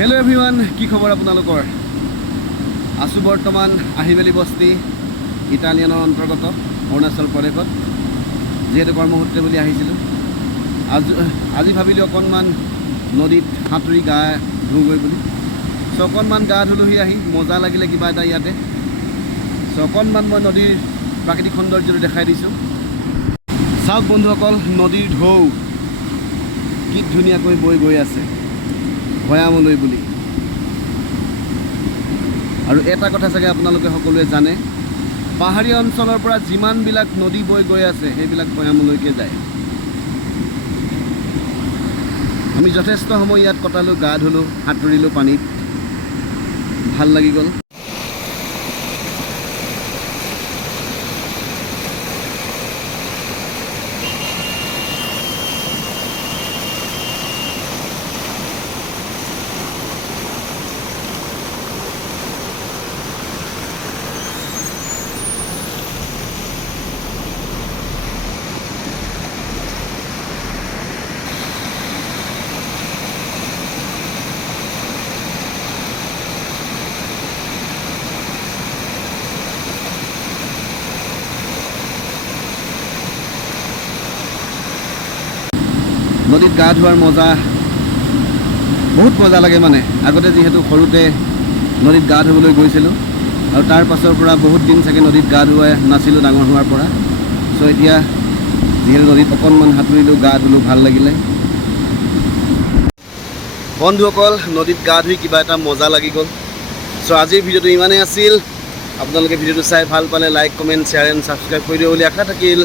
Hello' everyone, কি খবৰ আপোনালোকৰ? আছোঁ বৰ্তমান আহিবেলি বস্তি ইটালিয়ানৰ অন্তৰ্গত অৰুণাচল প্ৰদেশত। যিহেতু কৰ্মসূত্ৰে বুলি আহিছিলোঁ, আজি ভাবিলোঁ অকণমান নদীত সাঁতুৰি গা ধুওঁগৈ বুলি। চ' অকণমান গা ধুলোহি, আহি মজা লাগিলে কিবা এটা ইয়াতে। চ' অকণমান মই নদীৰ প্ৰাকৃতিক সৌন্দৰ্যটো দেখাই দিছোঁ। চাওক বন্ধুসকল, নদীৰ ঢৌ কি ধুনীয়াকৈ বৈ গৈ আছে ভৈয়ামলৈ বুলি। আৰু এটা কথা চাগে আপোনালোকে সকলোৱে জানে, পাহাৰীয়া অঞ্চলৰ পৰা যিমানবিলাক নদী বৈ গৈ আছে সেইবিলাক ভৈয়ামলৈকে যায়। আমি যথেষ্ট সময় ইয়াত কটালোঁ, গা ধুলোঁ, সাঁতুৰিলোঁ পানীত, ভাল লাগি গ'ল। নদীত গা ধোৱাৰ মজা বহুত মজা লাগে। মানে আগতে যিহেতু সৰুতে নদীত গা ধুবলৈ গৈছিলোঁ, আৰু তাৰ পাছৰ পৰা বহুত দিন চাগে নদীত গা ধুৱাই নাছিলোঁ ডাঙৰ হোৱাৰ পৰা। চ' এতিয়া যিহেতু নদীত অকণমান সাঁতুৰিলোঁ, গা ধুলোঁ, ভাল লাগিলে। বন্ধুসকল, নদীত গা ধুই কিবা এটা মজা লাগি গ'ল। চ' আজিৰ ভিডিঅ'টো ইমানেই আছিল। আপোনালোকে ভিডিঅ'টো চাই ভাল পালে like, comment, share and subscribe কৰি দিব বুলি আশা থাকিল।